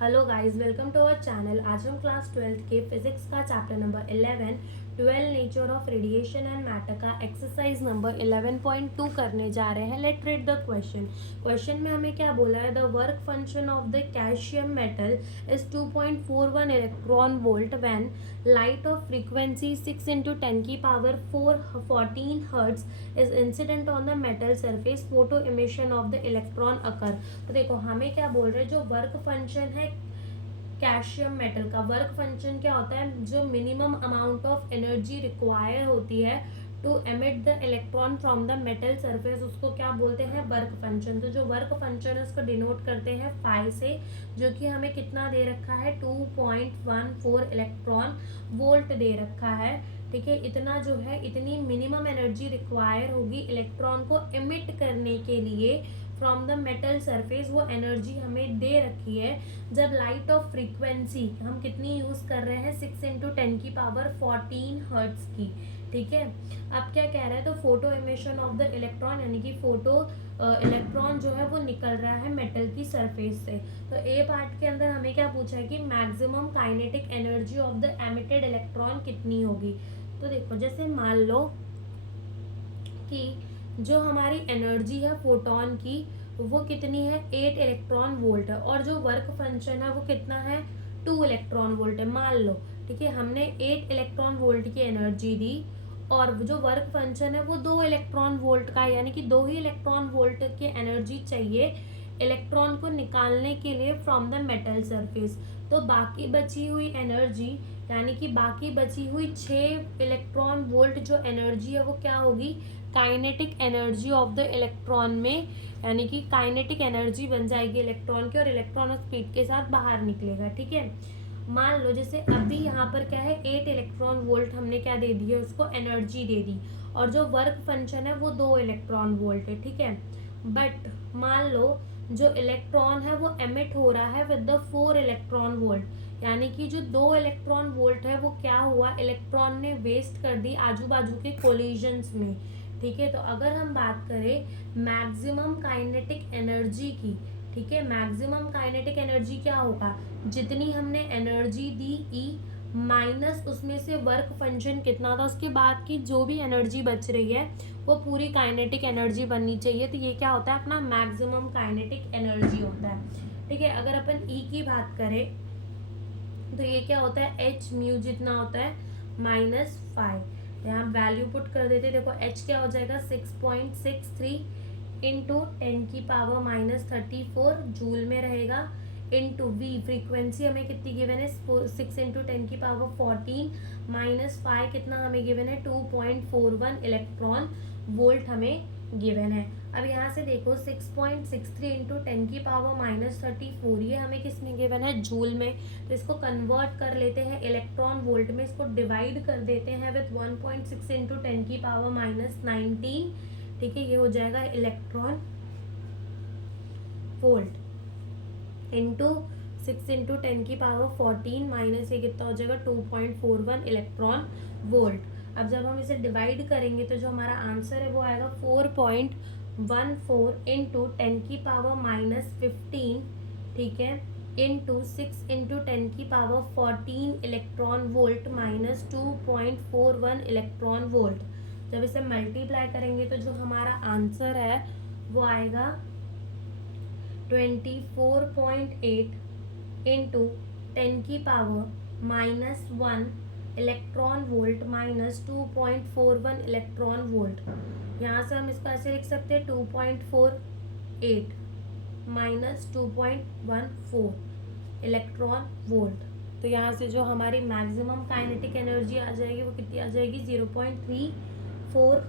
Hello guys, welcome to our channel. आज हम class 12th के फिजिक्स का chapter number 11 12 nature of radiation and matter का exercise number 11.2 करने जा रहे हैं। Let read the question. Question में हमें क्या बोला है? The work function of the calcium metal is 2.41 electron volt when light of frequency 6 into 10 की power 14 hertz is incident on the metal surface, photo emission of the electron occur. तो देखो हमें क्या बोल रहे हैं, जो वर्क फंक्शन है कैल्शियम मेटल का, वर्क फंक्शन क्या होता है? जो minimum amount of energy require होती है to emit the electron from the metal surface, उसको क्या बोलते हैं? Work function. तो जो वर्क फंक्शन है उसको डिनोट करते हैं फाई से, जो कि हमें कितना दे रखा है? 2.14 इलेक्ट्रॉन वोल्ट दे रखा है। ठीक है, इतना जो है, इतनी मिनिमम एनर्जी रिक्वायर होगी इलेक्ट्रॉन को एमिट करने के लिए फ्रॉम द मेटल सरफेस। वो एनर्जी हमें दे रखी है जब लाइट ऑफ फ्रीक्वेंसी हम कितनी यूज कर रहे हैं? 6 into 10 की पावर 14 हर्ट्ज की। ठीक है, अब क्या कह रहा है? तो photo emission of the electron, यानी कि फोटो इलेक्ट्रॉन जो है वो निकल रहा है मेटल की सरफेस से। तो ए पार्ट के अंदर हमें क्या पूछा है कि maximum kinetic energy of the emitted electron कितनी होगी। तो देखो, जैसे मान लो कि जो हमारी एनर्जी है फोटोन की, वो कितनी है? 8 इलेक्ट्रॉन वोल्ट है, और जो वर्क फंक्शन है वो कितना है? 2 इलेक्ट्रॉन वोल्ट है, मान लो। ठीक है, हमने 8 इलेक्ट्रॉन वोल्ट की एनर्जी दी, और जो वर्क फंक्शन है वो 2 इलेक्ट्रॉन वोल्ट का है, यानी कि 2 ही इलेक्ट्रॉन वोल्ट की एनर्जी चाहिए इलेक्ट्रॉन को निकालने के लिए फ्रॉम द मेटल सरफेस। तो बाकी बची हुई एनर्जी, यानी कि बाकी बची हुई 6 इलेक्ट्रॉन वोल्ट जो एनर्जी है वो क्या होगी? Kinetic energy of the electron में, यानी कि काइनेटिक एनर्जी बन जाएगी इलेक्ट्रॉन की, और इलेक्ट्रॉन स्पीड के साथ बाहर निकलेगा। ठीक है, मान लो जैसे अभी यहाँ पर क्या है? 8 इलेक्ट्रॉन वोल्ट हमने क्या दे दी है? उसको एनर्जी दे दी, और जो वर्क फंक्शन है वो 2 इलेक्ट्रॉन वोल्ट है। ठीक है, बट मान लो जो इलेक्ट्रॉन है वो एमिट हो रहा है विद द 4 इलेक्ट्रॉन वोल्ट, यानी कि जो 2 इलेक्ट्रॉन वोल्ट है वो क्या हुआ? इलेक्ट्रॉन ने वेस्ट कर दी आजू बाजू के कोलिजन्स में। ठीक है, तो अगर हम बात करें मैक्सिमम काइनेटिक एनर्जी की, ठीक है, मैक्सिमम काइनेटिक एनर्जी क्या होगा? जितनी हमने एनर्जी दी ई, माइनस उसमें से वर्क फंक्शन कितना था, उसके बाद की जो भी एनर्जी बच रही है वो पूरी काइनेटिक एनर्जी बननी चाहिए। तो ये क्या होता है? अपना मैक्सिमम काइनेटिक एनर्जी होता है। ठीक है, अगर अपन ई की बात करें तो ये क्या होता है? एच म्यू जितना होता है -5। यहाँ वैल्यू पुट कर देते, देखो एच क्या हो जाएगा? 6.63 इंटू 10 की पावर -34 जूल में रहेगा, इंटू वी फ्रीक्वेंसी हमें कितनी गिवन है? 6 इंटू 10 की पावर 14 -5 कितना हमें गिवन है? 2.41 इलेक्ट्रॉन वोल्ट हमें गिवन है। अब यहाँ से देखो 6.63 इंटू 10 की पावर -34, ये हमें किस में गिवन है? जूल में। तो इसको कन्वर्ट कर लेते हैं इलेक्ट्रॉन वोल्ट में, इसको डिवाइड कर देते हैं विथ 1.6 इंटू 10 की पावर -19। ठीक है, ये हो जाएगा इलेक्ट्रॉन वोल्ट इंटू 6 इंटू 10 की पावर 14 माइनस ये कितना हो जाएगा? 2.41 इलेक्ट्रॉन वोल्ट। अब जब हम इसे डिवाइड करेंगे तो जो हमारा आंसर है वो आएगा 4.14 इंटू 10 की पावर -15। ठीक है, इंटू 6 इंटू 10 की power 14 electron volt minus 2.41 electron volt. जब इसे मल्टीप्लाई करेंगे तो जो हमारा आंसर है वो आएगा 24.8 इंटू 10 की power -1 electron volt minus 2.41 electron volt. यहाँ से हम इसको ऐसे लिख सकते हैं 2.48 माइनस 2.14 इलेक्ट्रॉन वोल्ट। तो यहाँ से जो हमारी मैक्सिमम काइनेटिक एनर्जी आ जाएगी वो कितनी आ जाएगी? 0.34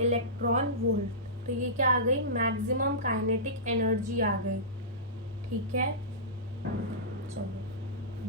इलेक्ट्रॉन वोल्ट। तो ये क्या आ गई? मैक्सिमम काइनेटिक एनर्जी आ गई। ठीक है, चलो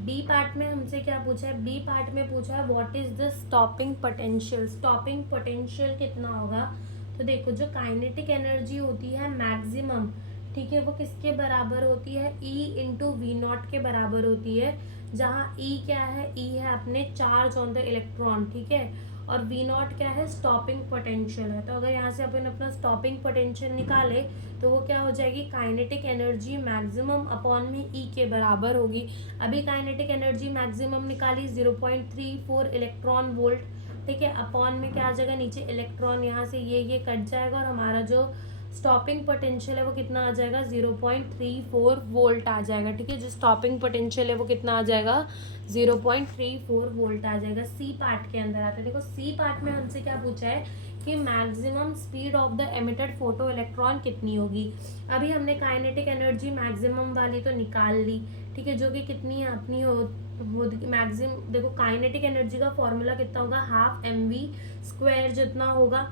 बी पार्ट में हमसे क्या पूछा है? बी पार्ट में पूछा है what is the stopping potential. Stopping potential कितना होगा? तो देखो, जो काइनेटिक एनर्जी होती है मैक्सिमम, ठीक है, वो किसके बराबर होती है? ई इंटू वी नॉट के बराबर होती है, जहाँ ई क्या है? ई है अपने चार्ज ऑन द इलेक्ट्रॉन। ठीक है, और वी नॉट क्या है, स्टॉपिंग पोटेंशियल है। तो अगर यहाँ से अपन अपना स्टॉपिंग पोटेंशियल निकाले तो वो क्या हो जाएगी, काइनेटिक एनर्जी मैक्सिमम अपॉन में ई के बराबर होगी। अभी काइनेटिक एनर्जी मैक्सिमम निकाली 0.34 इलेक्ट्रॉन वोल्ट, ठीक है, अपॉन में क्या आ जाएगा, नीचे इलेक्ट्रॉन यहाँ से ये कट जाएगा और हमारा जो स्टॉपिंग पोटेंशियल है वो कितना आ जाएगा, 0.34 वोल्ट आ जाएगा, ठीक है। जो स्टॉपिंग पोटेंशियल है वो कितना आ जाएगा, 0.34 वोल्ट आ जाएगा। सी पार्ट के अंदर आता है, देखो सी पार्ट में हमसे क्या पूछा है कि maximum speed of the emitted photo electron कितनी होगी। अभी हमने काइनेटिक एनर्जी मैक्सिमम वाली तो निकाल ली, ठीक है, जो कि कितनी है अपनी हो मैक्सिमम, देखो काइनेटिक एनर्जी का फॉर्मूला कितना होगा, हाफ mv² जितना होगा,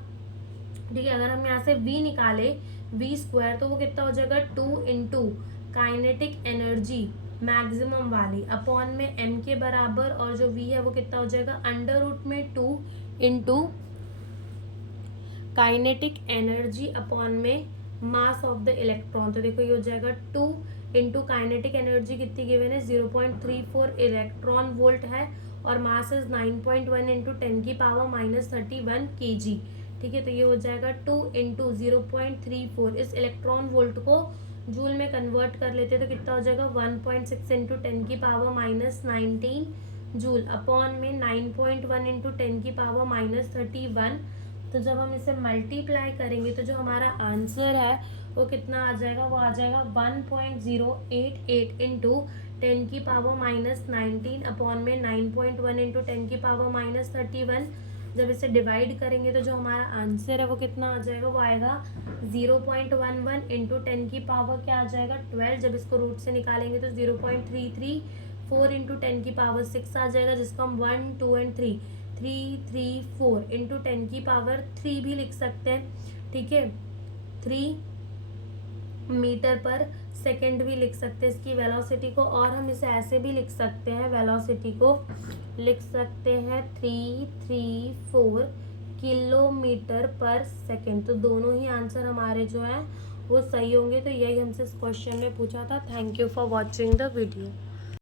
ठीक है। अगर हम यहाँ से v निकाले v² तो वो कितना हो जाएगा, 2 इंटू काइनेटिक एनर्जी मैक्सिमम वाली अपॉन में m के बराबर, और जो v है वो कितना हो जाएगा, अंडर रूट में 2 इंटू काइनेटिक एनर्जी अपॉन में मास ऑफ द इलेक्ट्रॉन। तो देखो ये हो जाएगा 2 इंटू काइनेटिक एनर्जी कितनी गिवन है, 0.34 इलेक्ट्रॉन वोल्ट है, और मास इज 9.1 इंटू 10⁻⁻31 kg, ठीक है। तो ये हो जाएगा 2 इंटू 0.34, इस इलेक्ट्रॉन वोल्ट को जूल में कन्वर्ट कर लेते तो कितना हो जाएगा, 1.6 इंटू 10⁻⁻19 जूल अपॉन में 9.1 इंटू 10⁻⁻31। तो जब हम इसे मल्टीप्लाई करेंगे तो जो हमारा आंसर है वो कितना आ जाएगा, वो आ जाएगा 1.088 इंटू 10⁻⁻19 अपॉन में 9.1 इंटू 10⁻⁻31। जब इसे डिवाइड करेंगे तो जो हमारा आंसर है वो कितना आ जाएगा, वो आएगा 0.11 इंटू 10 की पावर क्या आ जाएगा, 12। जब इसको रूट से निकालेंगे तो 0.334 इंटू 10⁻6 आ जाएगा, जिसको हम 1, 2 एंड 334 इंटू 10⁻3 भी लिख सकते हैं, ठीक है। 3 मीटर पर सेकेंड भी लिख सकते हैं इसकी वेलोसिटी को, और हम इसे ऐसे भी लिख सकते हैं, वेलोसिटी को लिख सकते हैं 334 किलोमीटर पर सेकेंड। तो दोनों ही आंसर हमारे जो हैं वो सही होंगे। तो यही हमसे इस क्वेश्चन में पूछा था। Thank you for watching the video.